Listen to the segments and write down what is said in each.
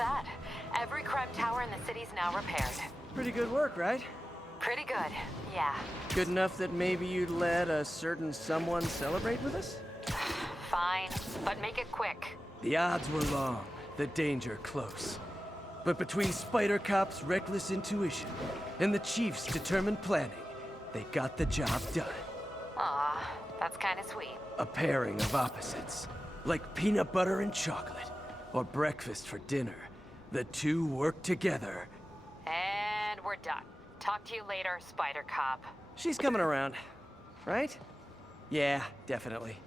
that. Every crime tower in the city's now repaired. Pretty good work, right? Pretty good, yeah. Good enough that maybe you'd let a certain someone celebrate with us? Fine, but make it quick. The odds were long, the danger close. But between Spider Cop's reckless intuition and the Chief's determined planning, they got the job done. Aw, that's kinda sweet. A pairing of opposites. Like peanut butter and chocolate, or breakfast for dinner. The two work together. And we're done. Talk to you later, Spider Cop. She's coming around, right? Yeah, definitely.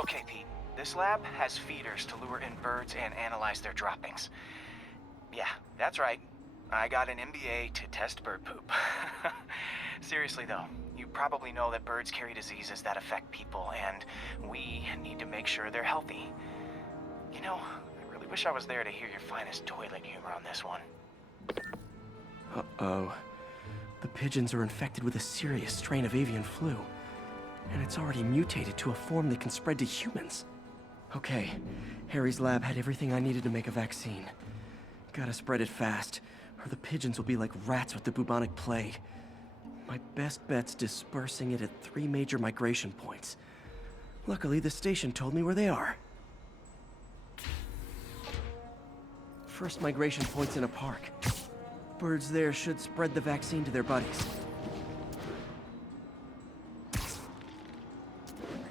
Okay, Pete. This lab has feeders to lure in birds and analyze their droppings. Yeah, that's right. I got an MBA to test bird poop. Seriously though, you probably know that birds carry diseases that affect people, and we need to make sure they're healthy. You know, I really wish I was there to hear your finest toilet humor on this one. Uh-oh. The pigeons are infected with a serious strain of avian flu. And it's already mutated to a form that can spread to humans. Okay, Harry's lab had everything I needed to make a vaccine. Gotta spread it fast, or the pigeons will be like rats with the bubonic plague. My best bet's dispersing it at 3 major migration points. Luckily, the station told me where they are. First migration point's in a park. Birds there should spread the vaccine to their buddies.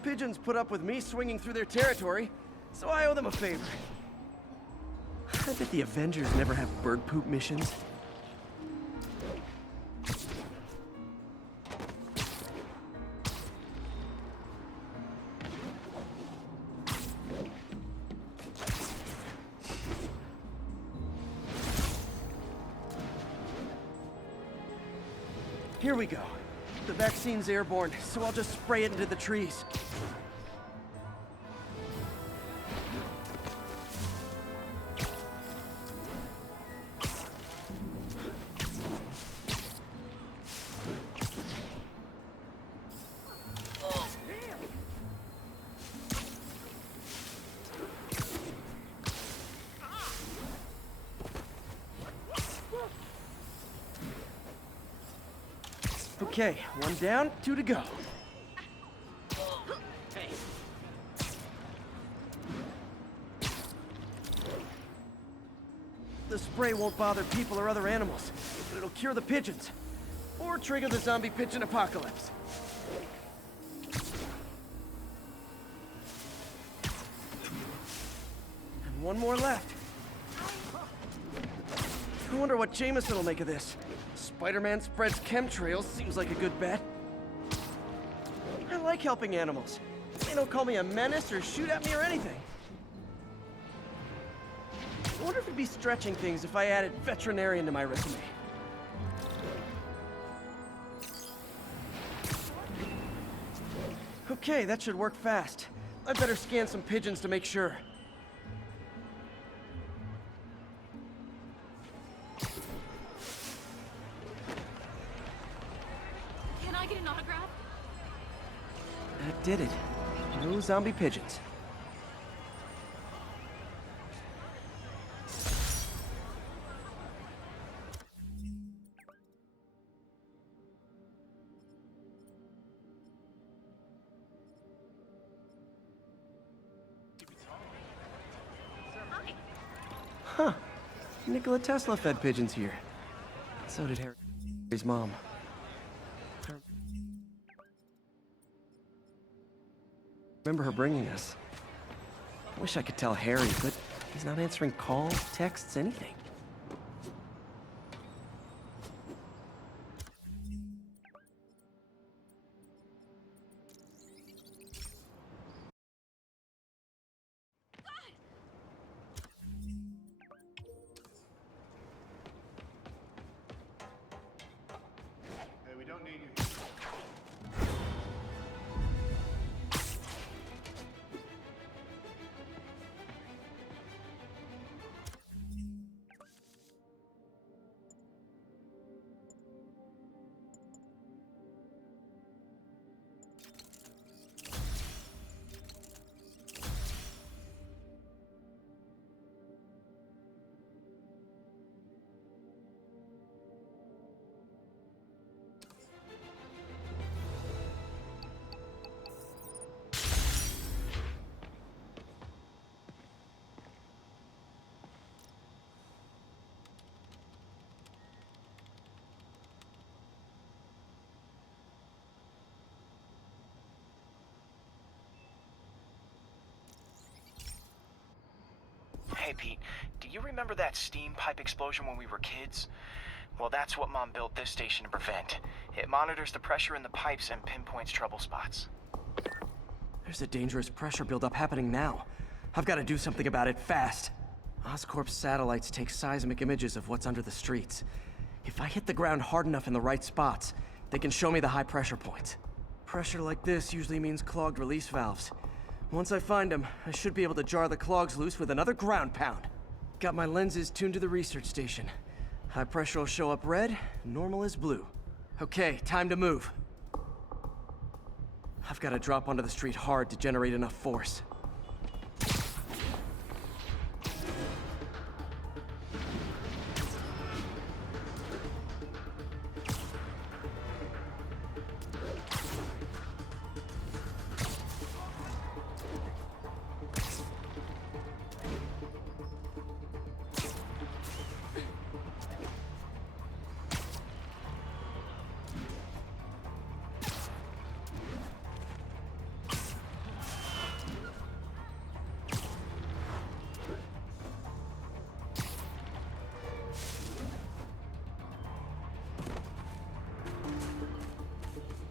Pigeons put up with me swinging through their territory, so I owe them a favor. I bet the Avengers never have bird poop missions. Here we go. The vaccine's airborne, so I'll just spray it into the trees. Okay, 1 down, 2 to go. The spray won't bother people or other animals, but it'll cure the pigeons. Or trigger the zombie pigeon apocalypse. And 1 more left. I wonder what Jameson will make of this. Spider-Man spreads chemtrails, seems like a good bet. I like helping animals. They don't call me a menace or shoot at me or anything. I wonder if it'd be stretching things if I added veterinarian to my resume. Okay, that should work fast. I'd better scan some pigeons to make sure. Can I get an autograph? That did it. No zombie pigeons. Hi. Huh. Nikola Tesla fed pigeons here. So did Harry's mom. Remember her bringing us. I wish I could tell Harry, but he's not answering calls, texts, anything. Hey, Pete, do you remember that steam pipe explosion when we were kids? Well, that's what Mom built this station to prevent. It monitors the pressure in the pipes and pinpoints trouble spots. There's a dangerous pressure buildup happening now. I've got to do something about it fast. Oscorp's satellites take seismic images of what's under the streets. If I hit the ground hard enough in the right spots, they can show me the high pressure points. Pressure like this usually means clogged release valves. Once I find them, I should be able to jar the clogs loose with another ground pound. Got my lenses tuned to the research station. High pressure will show up red, normal is blue. Okay, time to move. I've got to drop onto the street hard to generate enough force.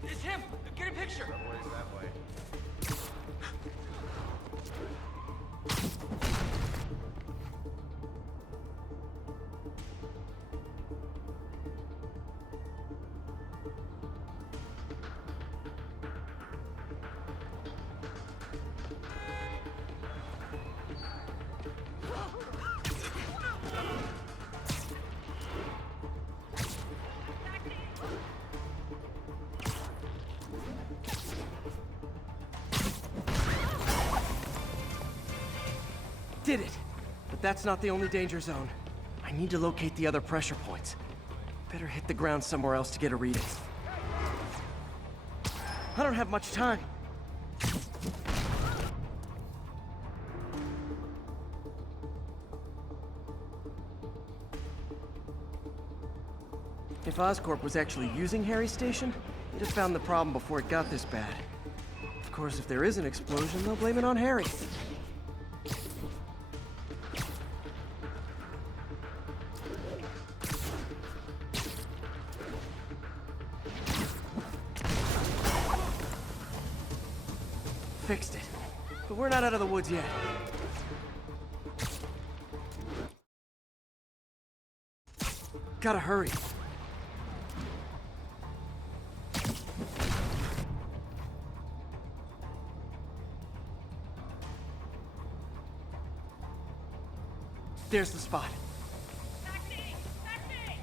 It's him! Get a picture! Did it! But that's not the only danger zone. I need to locate the other pressure points. Better hit the ground somewhere else to get a reading. I don't have much time. If Oscorp was actually using Harry's station, they'd have found the problem before it got this bad. Of course, if there is an explosion, they'll blame it on Harry. Fixed it. But we're not out of the woods yet. Gotta hurry. There's the spot. Taxi! Taxi!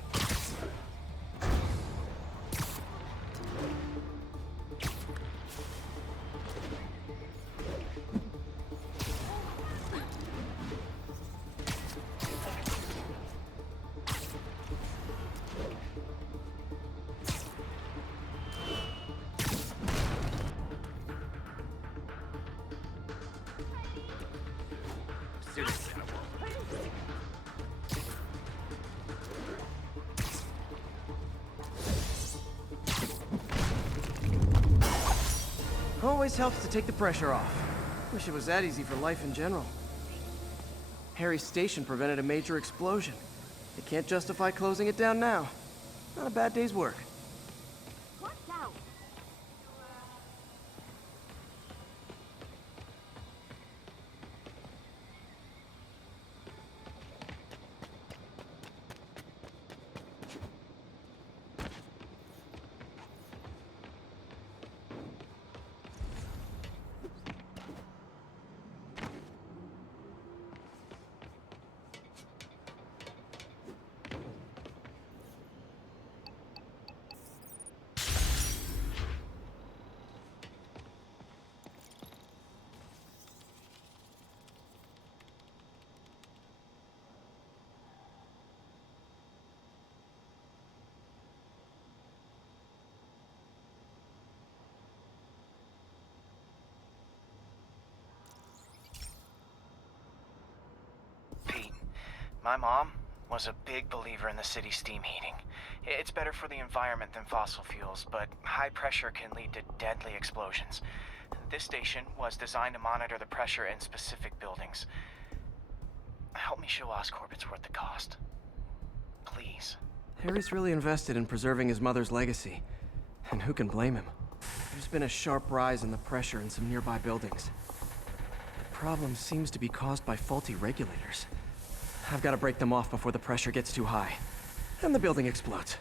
Always helps to take the pressure off. Wish it was that easy for life in general. Harry's station prevented a major explosion. They can't justify closing it down now. Not a bad day's work. Watch out! My mom was a big believer in the city's steam heating. It's better for the environment than fossil fuels, but high pressure can lead to deadly explosions. This station was designed to monitor the pressure in specific buildings. Help me show Oscorp it's worth the cost. Please. Harry's really invested in preserving his mother's legacy. And who can blame him? There's been a sharp rise in the pressure in some nearby buildings. The problem seems to be caused by faulty regulators. I've got to break them off before the pressure gets too high. And the building explodes.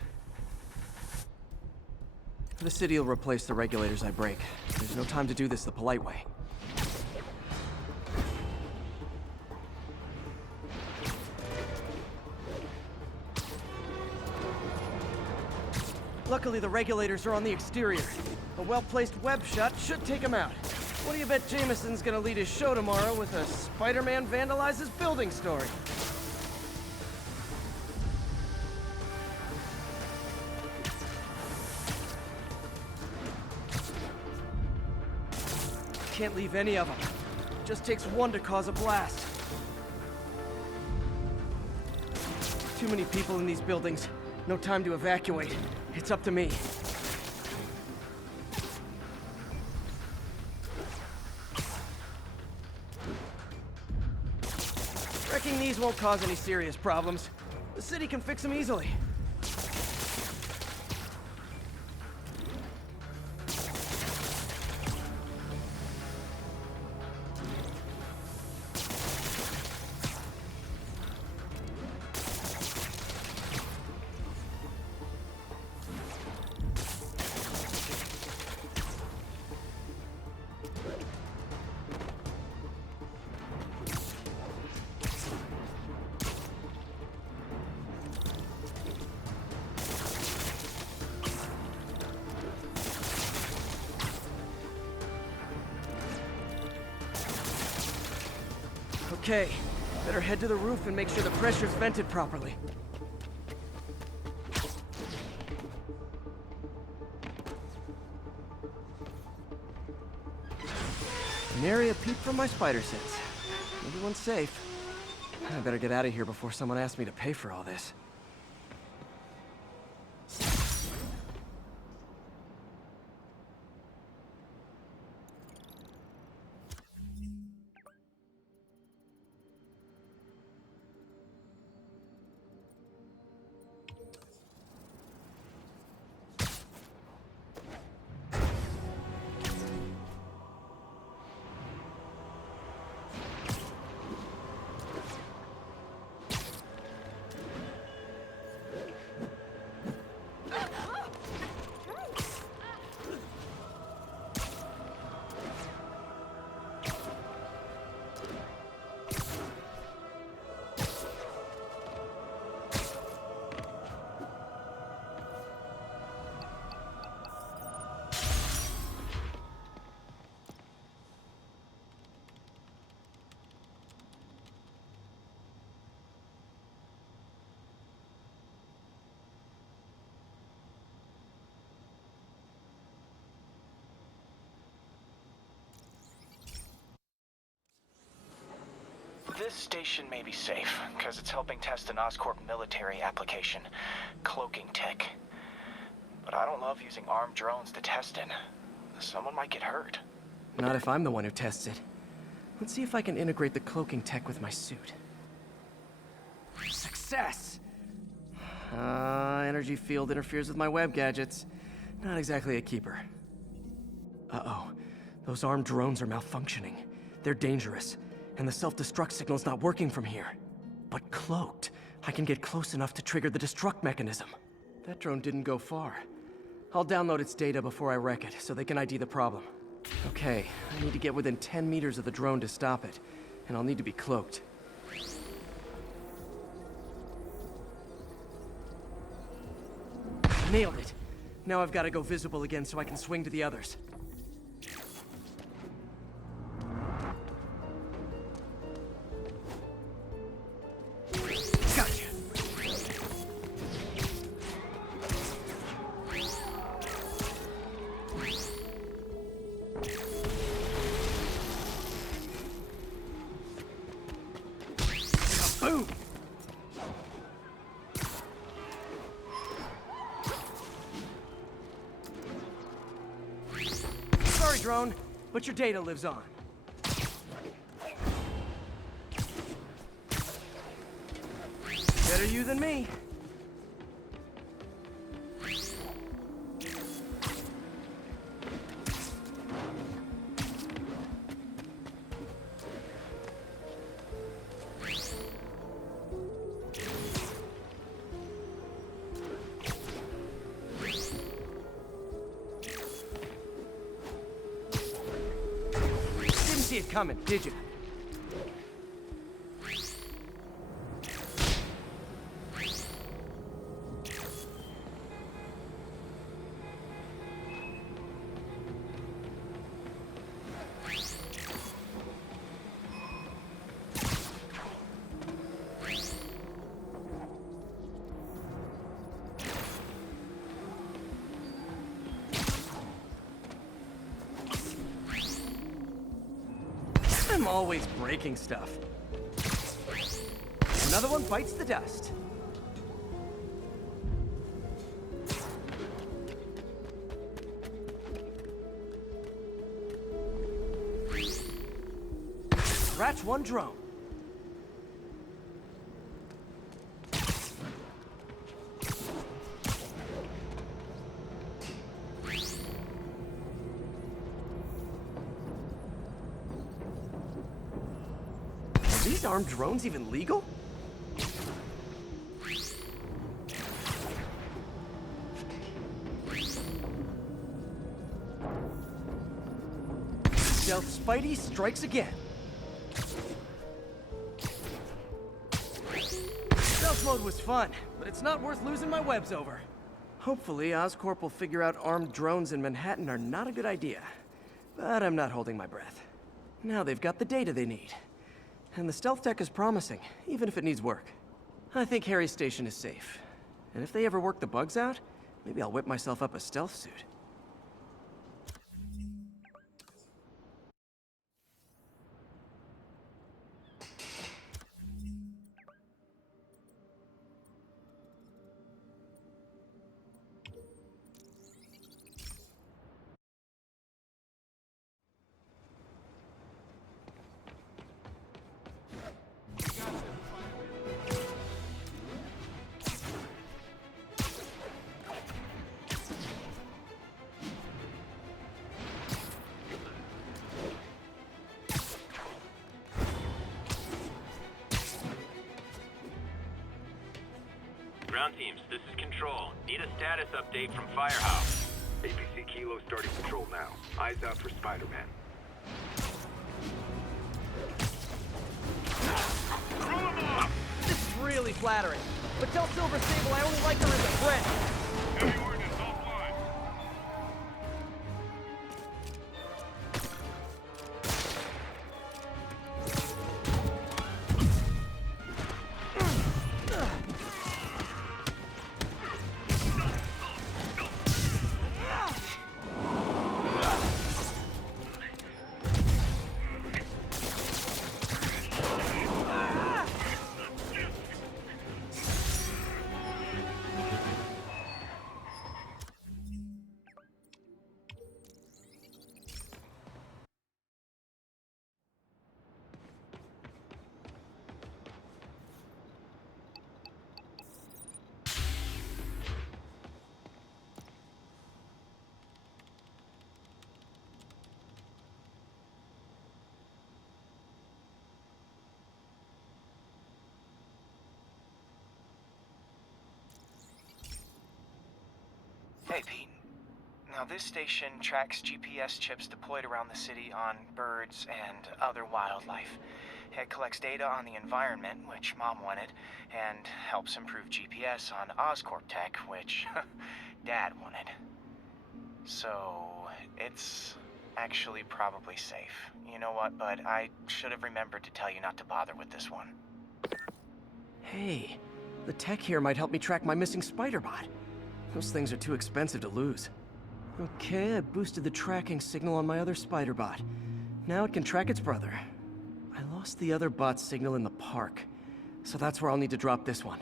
The city will replace the regulators I break. There's no time to do this the polite way. Luckily, the regulators are on the exterior. A well-placed web shot should take them out. What do you bet Jameson's gonna lead his show tomorrow with a Spider-Man vandalizes building story? Can't leave any of them. Just takes one to cause a blast. Too many people in these buildings. No time to evacuate. It's up to me. Wrecking these won't cause any serious problems. The city can fix them easily. Okay, better head to the roof and make sure the pressure's vented properly. Nary a peep from my spider sense. Everyone's safe. I better get out of here before someone asks me to pay for all this. This station may be safe, because it's helping test an Oscorp military application, cloaking tech. But I don't love using armed drones to test in. Someone might get hurt. Not if I'm the one who tests it. Let's see if I can integrate the cloaking tech with my suit. Success! Energy field interferes with my web gadgets. Not exactly a keeper. Uh-oh. Those armed drones are malfunctioning. They're dangerous. And the self-destruct signal's not working from here. But cloaked, I can get close enough to trigger the destruct mechanism. That drone didn't go far. I'll download its data before I wreck it, so they can ID the problem. Okay, I need to get within 10 meters of the drone to stop it. And I'll need to be cloaked. Nailed it! Now I've got to go visible again so I can swing to the others. Gotcha! Boom! Sorry, drone, but your data lives on. Better you than me. Didn't see it coming, did you? I'm always breaking stuff. Another one bites the dust. Scratch one drone. Are these armed drones even legal? Stealth Spidey strikes again. Stealth mode was fun, but it's not worth losing my webs over. Hopefully, Oscorp will figure out armed drones in Manhattan are not a good idea. But I'm not holding my breath. Now they've got the data they need. And the stealth tech is promising, even if it needs work. I think Harry's station is safe. And if they ever work the bugs out, maybe I'll whip myself up a stealth suit. Ground teams, this is Control. Need a status update from Firehouse. APC Kilo starting patrol now. Eyes out for Spider-Man. This is really flattering. But tell Silver Sable I only like her as a friend. Heavy ordnance offline. Hey, Pete. Now, this station tracks GPS chips deployed around the city on birds and other wildlife. It collects data on the environment, which Mom wanted, and helps improve GPS on Oscorp tech, which Dad wanted. So, it's actually probably safe. You know what, bud? I should have remembered to tell you not to bother with this one. Hey, the tech here might help me track my missing spider bot. Those things are too expensive to lose. Okay, I boosted the tracking signal on my other spider bot. Now it can track its brother. I lost the other bot's signal in the park, so that's where I'll need to drop this one.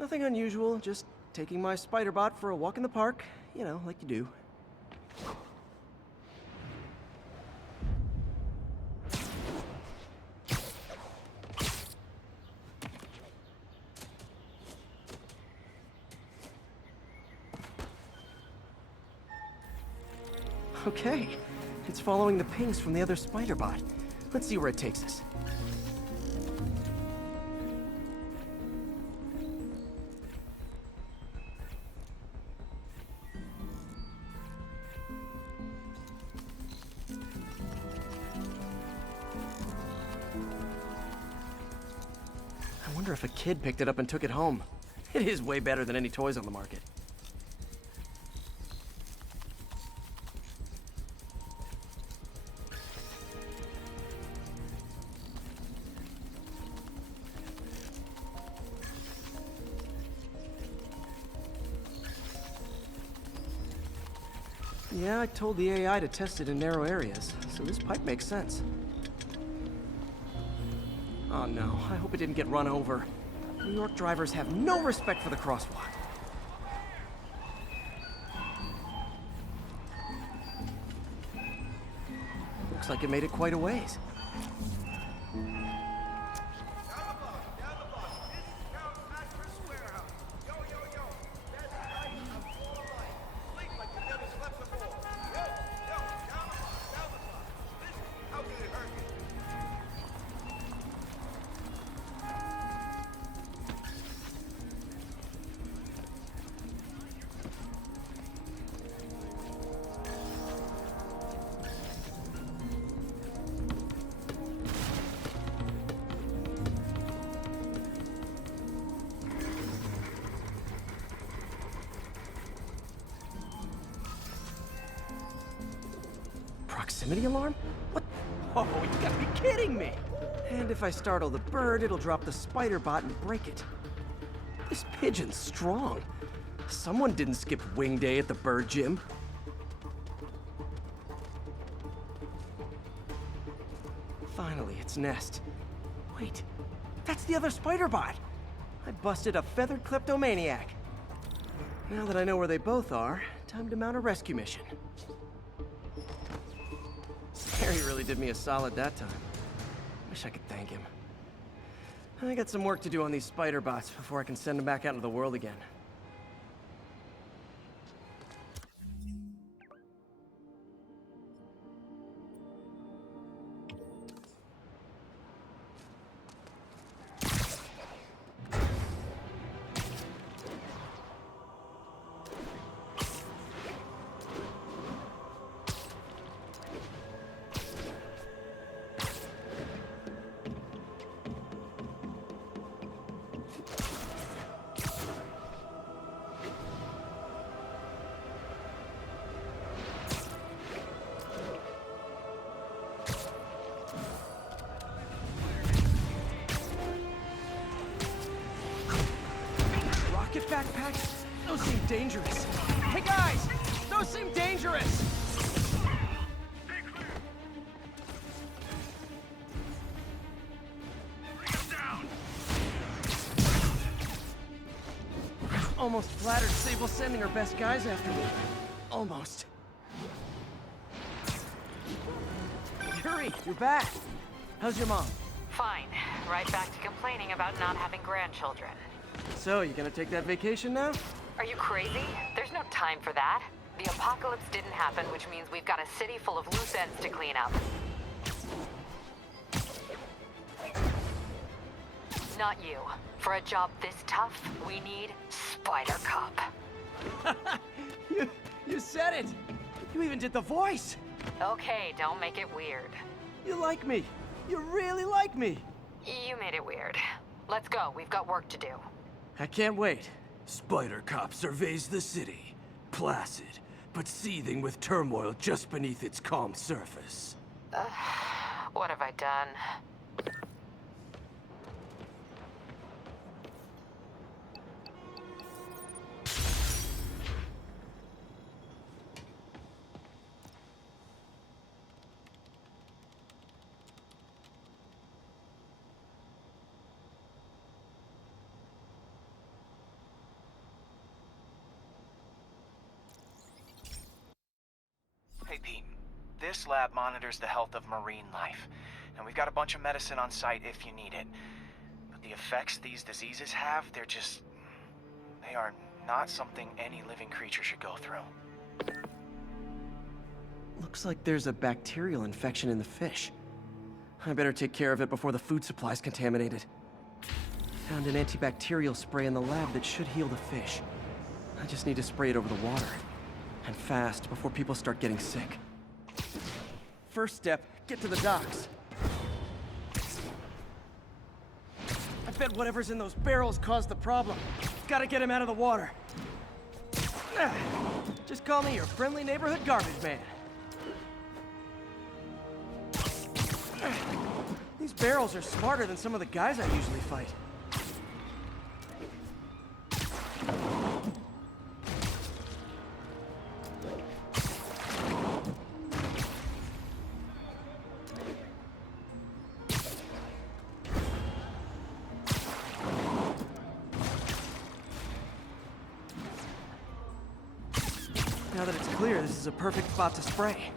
Nothing unusual, just taking my spider bot for a walk in the park, you know, like you do. Okay, it's following the pings from the other spider bot. Let's see where it takes us. I wonder if a kid picked it up and took it home. It is way better than any toys on the market. Yeah, I told the AI to test it in narrow areas, so this pipe makes sense. Oh no, I hope it didn't get run over. New York drivers have no respect for the crosswalk. Looks like it made it quite a ways. Proximity alarm? What? Oh, you gotta be kidding me! And if I startle the bird, it'll drop the spider bot and break it. This pigeon's strong. Someone didn't skip wing day at the bird gym. Finally, its nest. Wait, that's the other spider bot! I busted a feathered kleptomaniac. Now that I know where they both are, time to mount a rescue mission. Harry really did me a solid that time. Wish I could thank him. I got some work to do on these spider bots before I can send them back out into the world again. Rocket backpacks? Those seem dangerous. Hey guys! Those seem dangerous! Almost flattered Sable's sending her best guys after me. Almost. Yuri, you're back. How's your mom? Fine. Right back to complaining about not having grandchildren. So, you gonna take that vacation now? Are you crazy? There's no time for that. The apocalypse didn't happen, which means we've got a city full of loose ends to clean up. Not you. For a job this tough, we need Spider Cop. You said it! You even did the voice! Okay, don't make it weird. You like me! You really like me! You made it weird. Let's go, we've got work to do. I can't wait. Spider Cop surveys the city, placid, but seething with turmoil just beneath its calm surface. What have I done? Hey, Pete. This lab monitors the health of marine life, and we've got a bunch of medicine on site if you need it. But the effects these diseases have, they are not something any living creature should go through. Looks like there's a bacterial infection in the fish. I better take care of it before the food supply's contaminated. Found an antibacterial spray in the lab that should heal the fish. I just need to spray it over the water. And fast, before people start getting sick. First step, get to the docks. I bet whatever's in those barrels caused the problem. Gotta get him out of the water. Just call me your friendly neighborhood garbage man. These barrels are smarter than some of the guys I usually fight. Now that it's clear, this is a perfect spot to spray.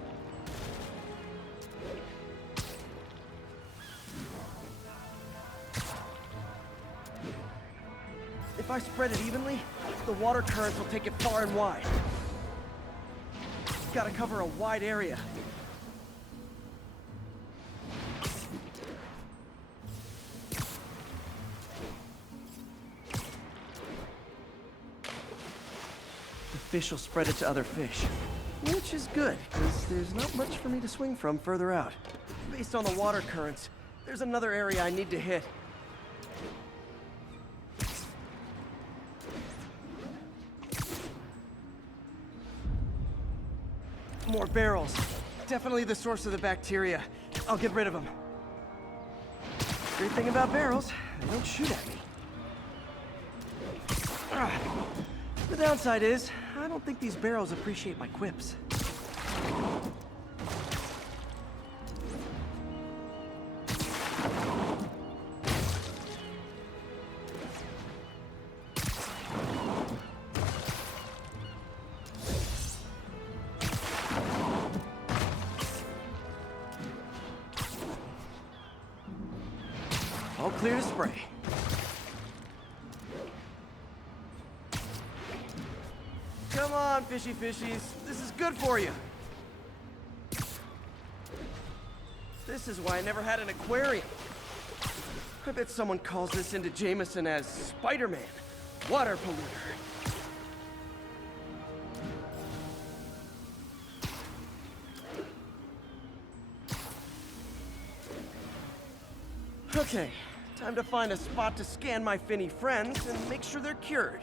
If I spread it evenly, the water currents will take it far and wide. Gotta cover a wide area. The fish will spread it to other fish. Which is good, because there's not much for me to swing from further out. Based on the water currents, there's another area I need to hit. More barrels. Definitely the source of the bacteria. I'll get rid of them. Great thing about barrels, they don't shoot at me. The downside is, I don't think these barrels appreciate my quips. All clear to spray. Come on, fishy fishies. This is good for you. This is why I never had an aquarium. I bet someone calls this into Jameson as Spider-Man, water polluter. Okay, time to find a spot to scan my finny friends and make sure they're cured.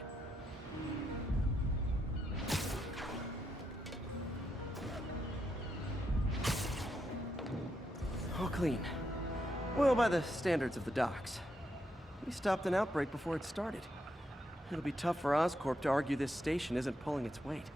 All clean. Well, by the standards of the docks. We stopped an outbreak before it started. It'll be tough for Oscorp to argue this station isn't pulling its weight.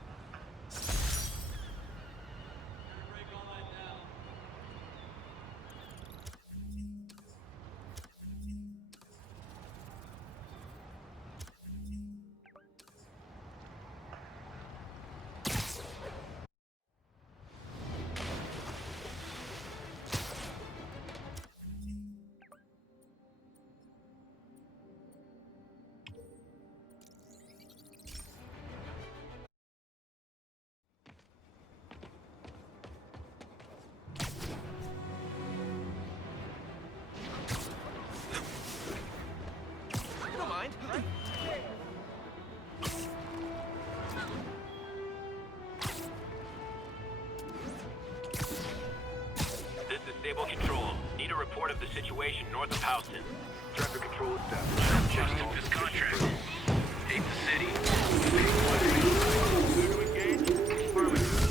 Stable control. Need a report of the situation north of Houston. Traffic control established. Just took this contract. Hate the city. Clear to engage? Affirmative.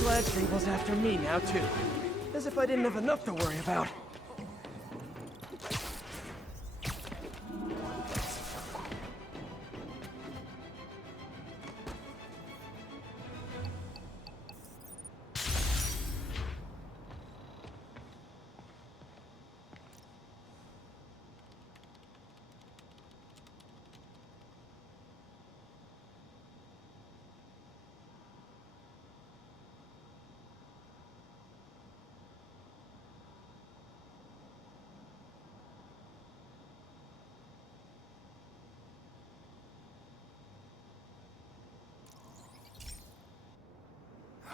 Glad Sable's after me now, too. As if I didn't have enough to worry about.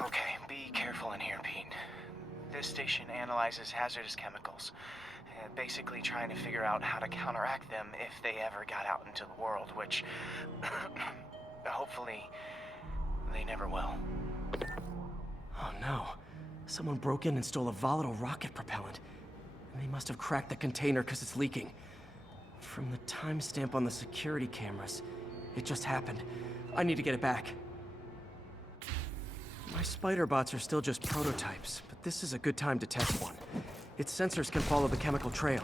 Okay, be careful in here, Pete. This station analyzes hazardous chemicals, basically trying to figure out how to counteract them if they ever got out into the world, which hopefully they never will. Oh no. Someone broke in and stole a volatile rocket propellant. And they must have cracked the container because it's leaking. From the timestamp on the security cameras, it just happened. I need to get it back. My spider bots are still just prototypes, but this is a good time to test one. Its sensors can follow the chemical trail.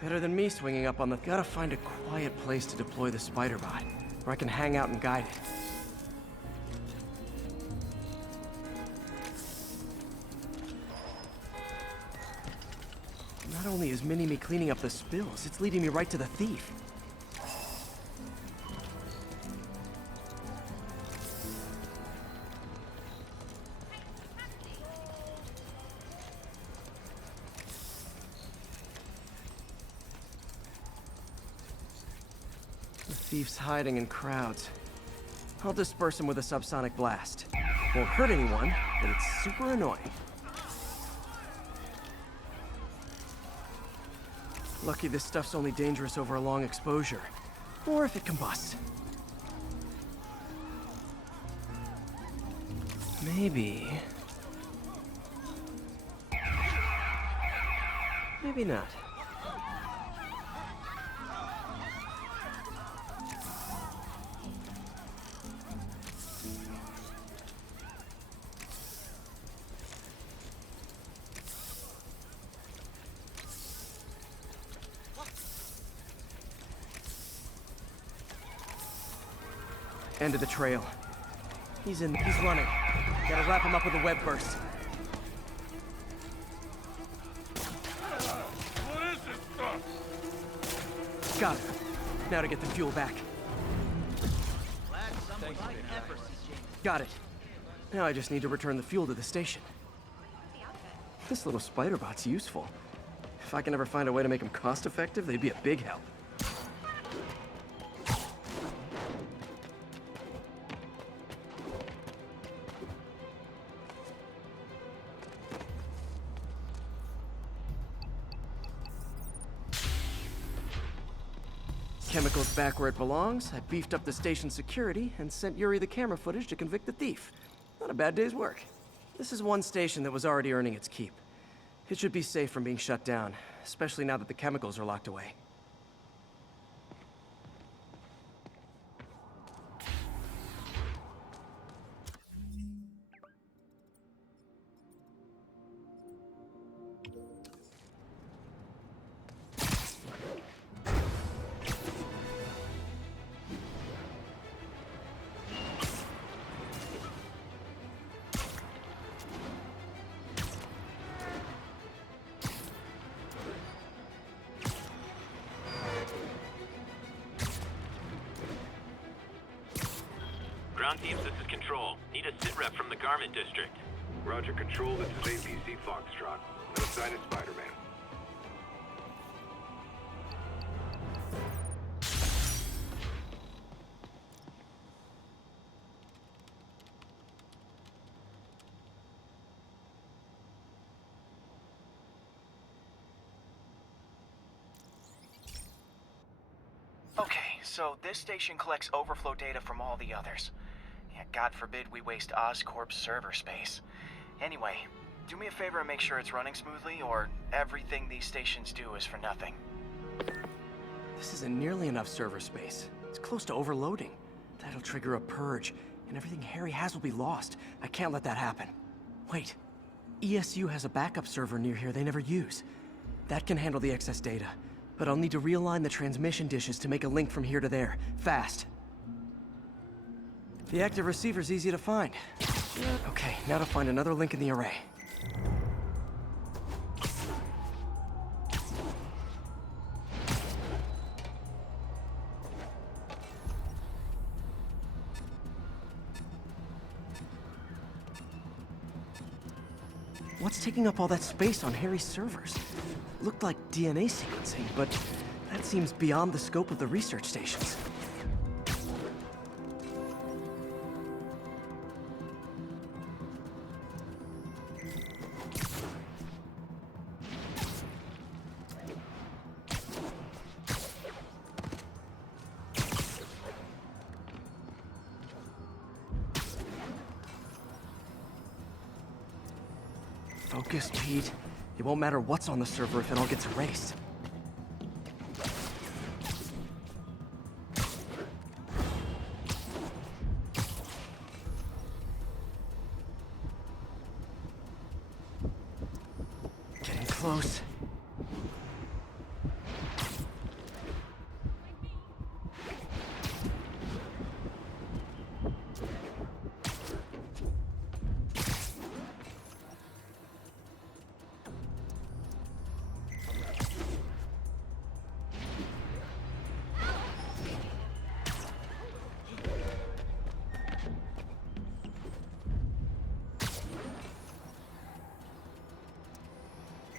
Better than me swinging up on the... Gotta find a quiet place to deploy the spider bot, where I can hang out and guide it. Not only is Mini-Me cleaning up the spills, it's leading me right to the thief. The thief's hiding in crowds. I'll disperse him with a subsonic blast. Won't hurt anyone, but it's super annoying. Lucky this stuff's only dangerous over a long exposure. Or if it combusts. Maybe... maybe not. End of the trail. He's running. Gotta wrap him up with a web burst. What is this stuff? Got it. Now to get the fuel back. Got it. Now I just need to return the fuel to the station. This little spider bot's useful. If I can ever find a way to make them cost-effective, they'd be a big help. Chemicals back where it belongs. I beefed up the station's security and sent Yuri the camera footage to convict the thief. Not a bad day's work. This is one station that was already earning its keep. It should be safe from being shut down, especially now that the chemicals are locked away. Ground teams, this is Control. Need a sit rep from the Garment District. Roger, Control. This is APC Foxtrot. No sign of Spider-Man. Okay, so this station collects overflow data from all the others. Yeah, God forbid we waste Oscorp's server space. Anyway, do me a favor and make sure it's running smoothly, or everything these stations do is for nothing. This isn't nearly enough server space. It's close to overloading. That'll trigger a purge, and everything Harry has will be lost. I can't let that happen. Wait. ESU has a backup server near here they never use. That can handle the excess data. But I'll need to realign the transmission dishes to make a link from here to there. Fast. The active receiver's easy to find. Okay, now to find another link in the array. What's taking up all that space on Harry's servers? Looked like DNA sequencing, but that seems beyond the scope of the research stations. Focus, Pete. It won't matter what's on the server if it all gets erased. Getting close.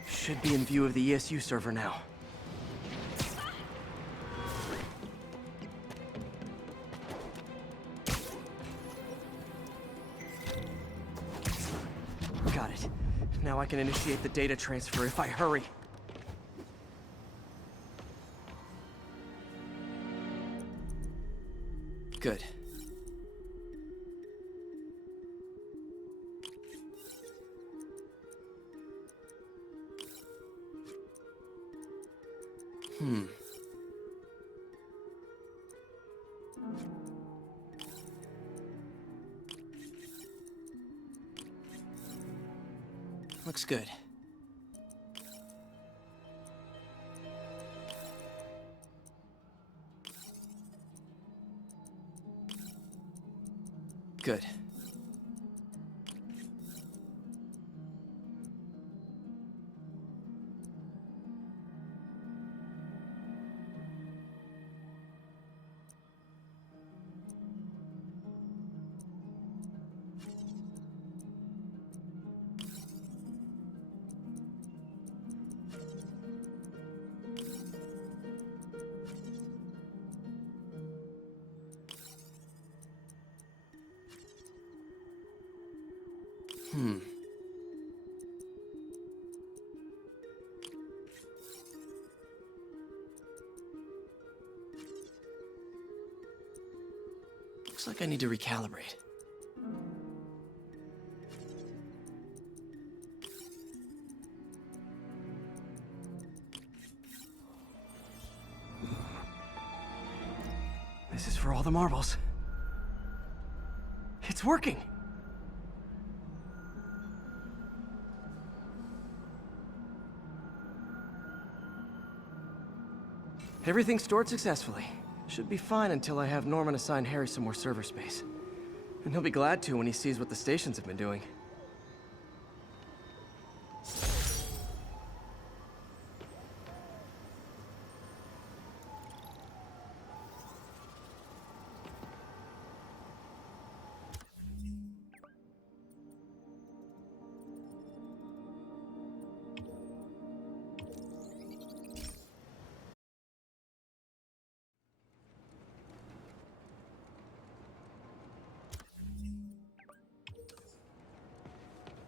Should be in view of the ESU server now. Got it. Now I can initiate the data transfer if I hurry. Good. Looks good. Good. Looks like I need to recalibrate. This is for all the marbles. It's working! Everything stored successfully. Should be fine until I have Norman assign Harry some more server space. And he'll be glad to when he sees what the stations have been doing.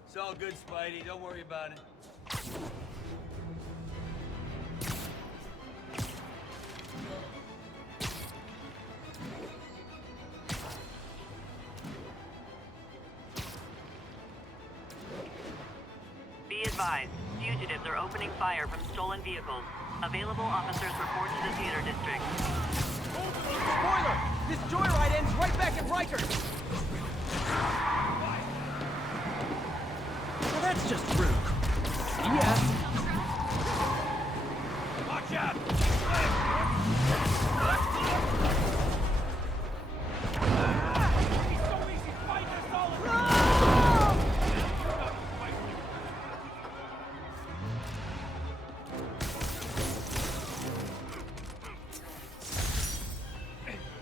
It's all good, Spidey. Don't worry about it. Be advised, fugitives are opening fire from stolen vehicles. Available officers report to the theater district. Spoiler! This joyride ends right back at Riker! Well, that's just rude. Yeah. Watch out!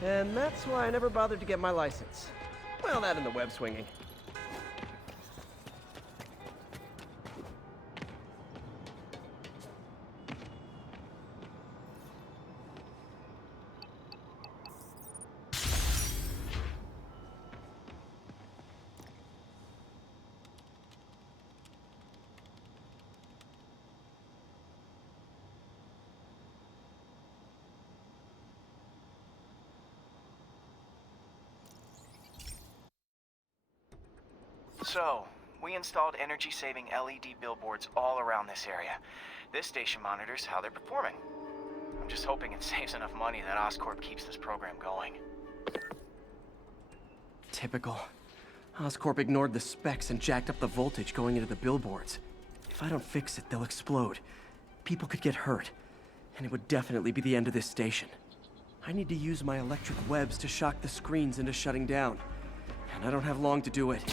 And that's why I never bothered to get my license. Well, that and the web swinging. So, We installed energy-saving LED billboards all around this area. This station monitors how they're performing. I'm just hoping it saves enough money that Oscorp keeps this program going. Typical. Oscorp ignored the specs and jacked up the voltage going into the billboards. If I don't fix it, they'll explode. People could get hurt. And it would definitely be the end of this station. I need to use my electric webs to shock the screens into shutting down. And I don't have long to do it.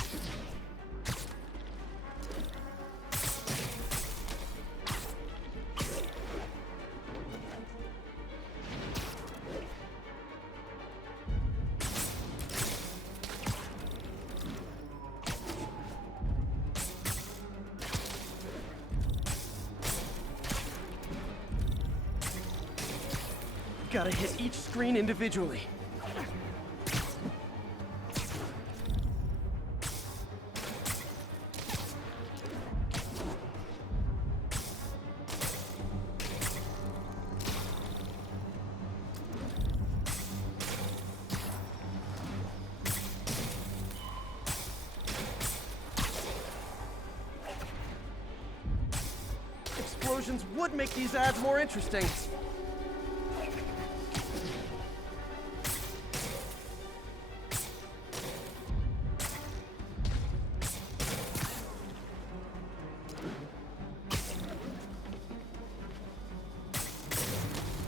Gotta hit each screen individually. Explosions would make these ads more interesting.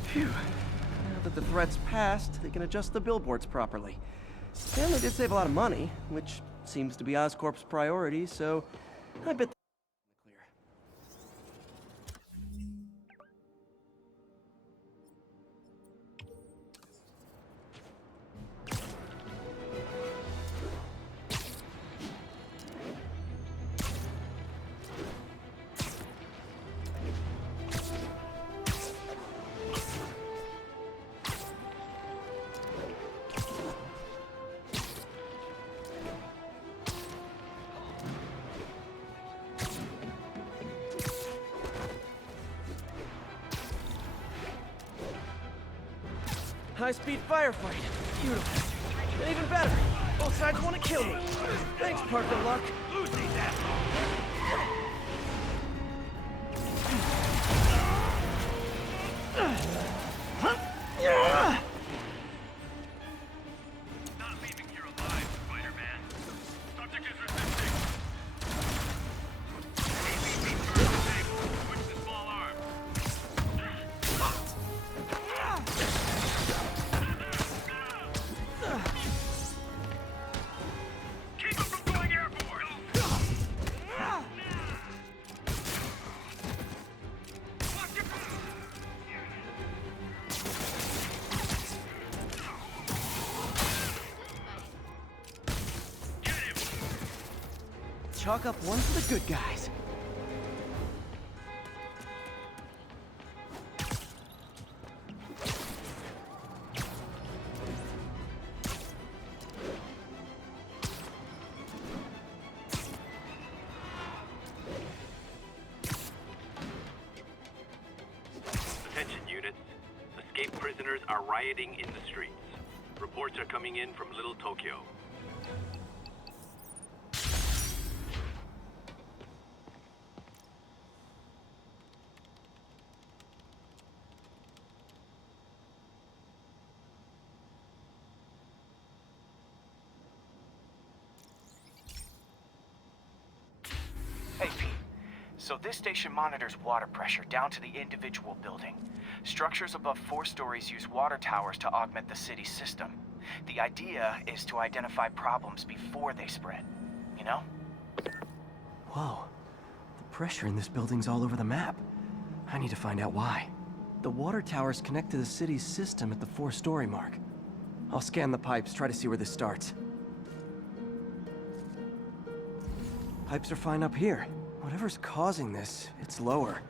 Phew. Now that the threat's passed, they can adjust the billboards properly. And they did save a lot of money, which seems to be Oscorp's priority, so I bet they're clear. High-speed firefight. Beautiful. And even better, both sides want to kill me. Thanks, Parker Luck. Lose these assholes! Not leaving here alive, Spider-Man. Subject is resisting. AVP turret disabled. Switch to small arm. Keep him from going airborne! Watch your back! Get him! Chalk up one for the good guys. Attention units. Escaped prisoners are rioting in the streets. Reports are coming in from Little Tokyo. Hey, Pete. So this station monitors water pressure down to the individual building. Structures above 4 stories use water towers to augment the city's system. The idea is to identify problems before they spread. You know? Whoa. The pressure in this building's all over the map. I need to find out why. The water towers connect to the city's system at the 4-story mark. I'll scan the pipes, try to see where this starts. Pipes are fine up here. Whatever's causing this, it's lower.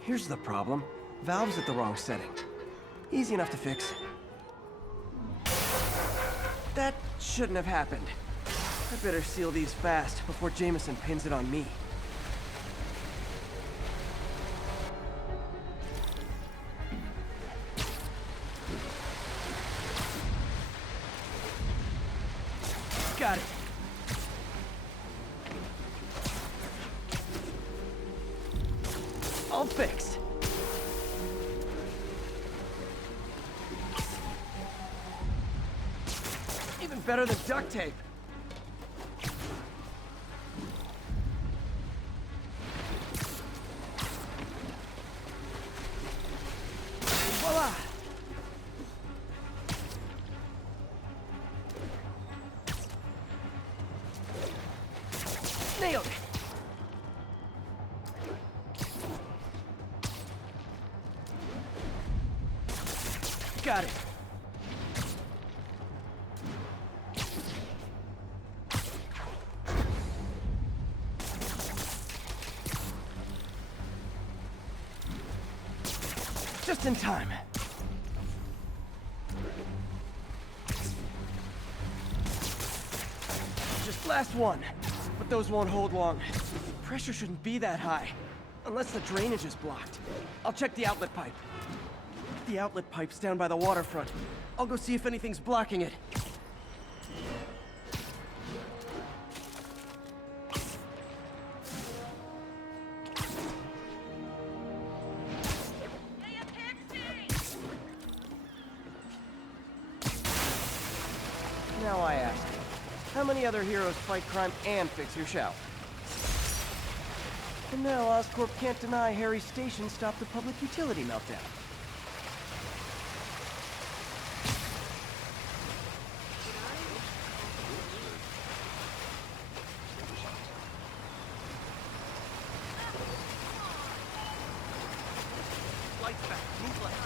Here's the problem. Valve's at the wrong setting. Easy enough to fix. That shouldn't have happened. I better seal these fast before Jameson pins it on me. Got it. All fixed. Even better than duct tape. Voila! Nailed it! Got it. Just in time. Just last one. But those won't hold long. Pressure shouldn't be that high. Unless the drainage is blocked. I'll check the outlet pipe. The outlet pipe's down by the waterfront. I'll go see if anything's blocking it. Hey, a taxi! Now I ask, how many other heroes fight crime and fix your shower? And now Oscorp can't deny Harry's station stopped the public utility meltdown. Lights back. Move left.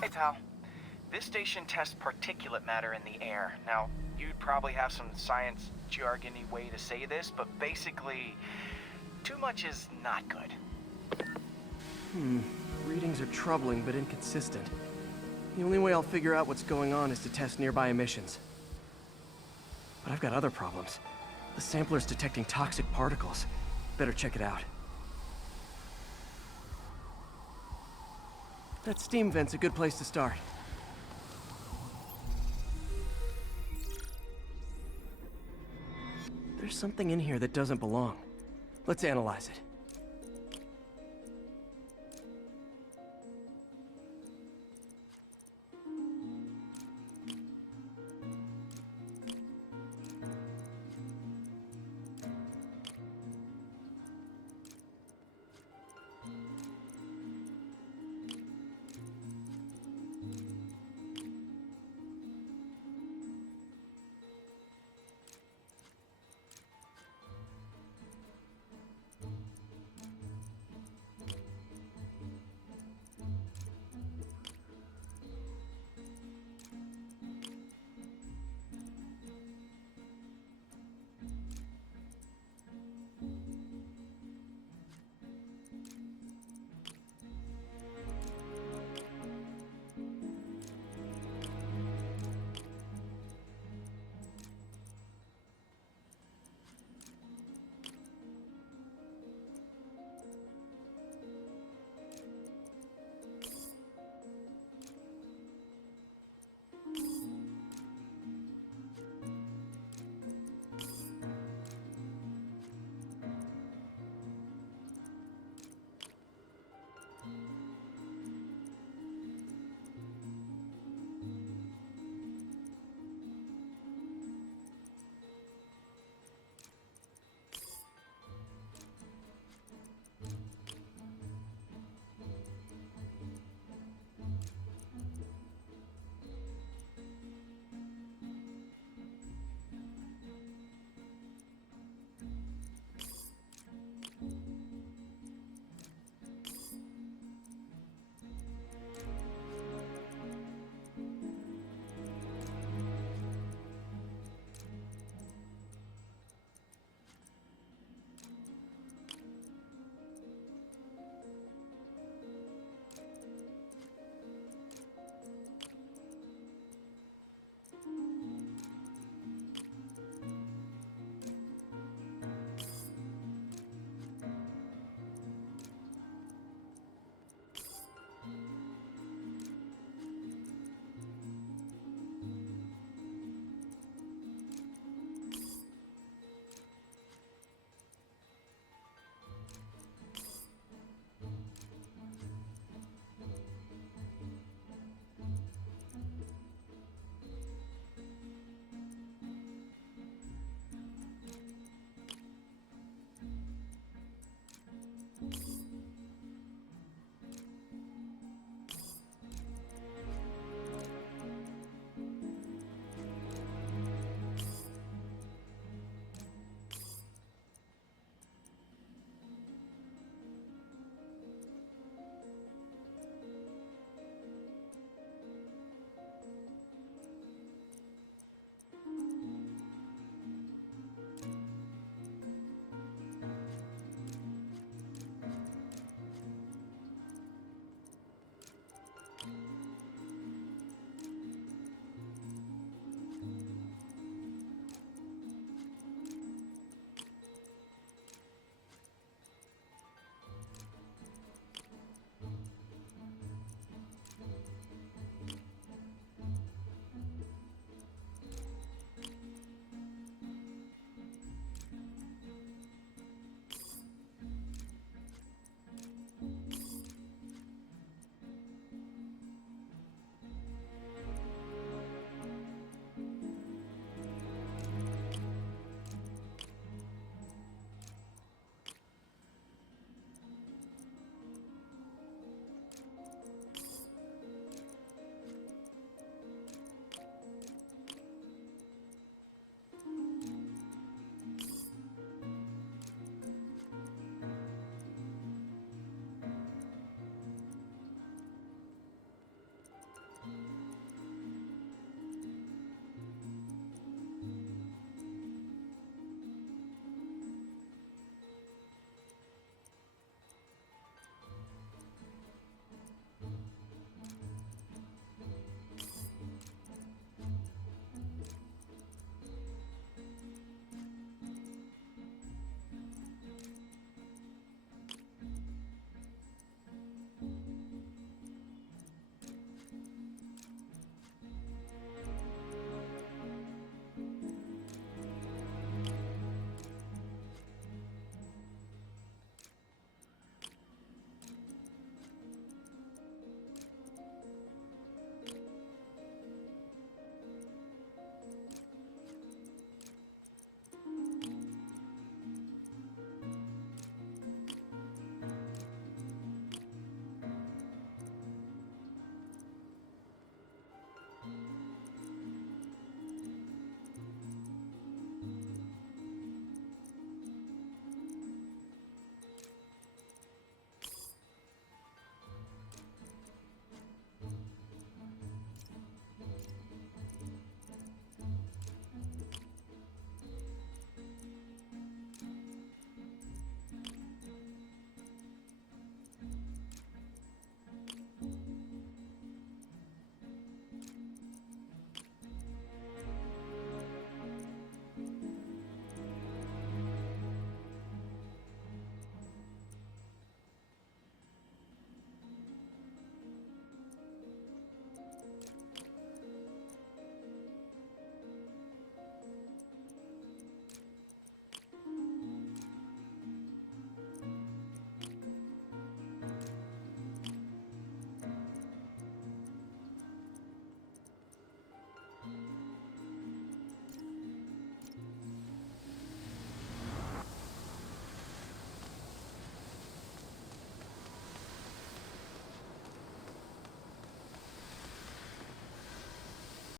Hey, Tal. This station tests particulate matter in the air. Now, you'd probably have some science jargony way to say this, but basically, too much is not good. Readings are troubling but inconsistent. The only way I'll figure out what's going on is to test nearby emissions. But I've got other problems. The sampler's detecting toxic particles. Better check it out. That steam vent's a good place to start. There's something in here that doesn't belong. Let's analyze it.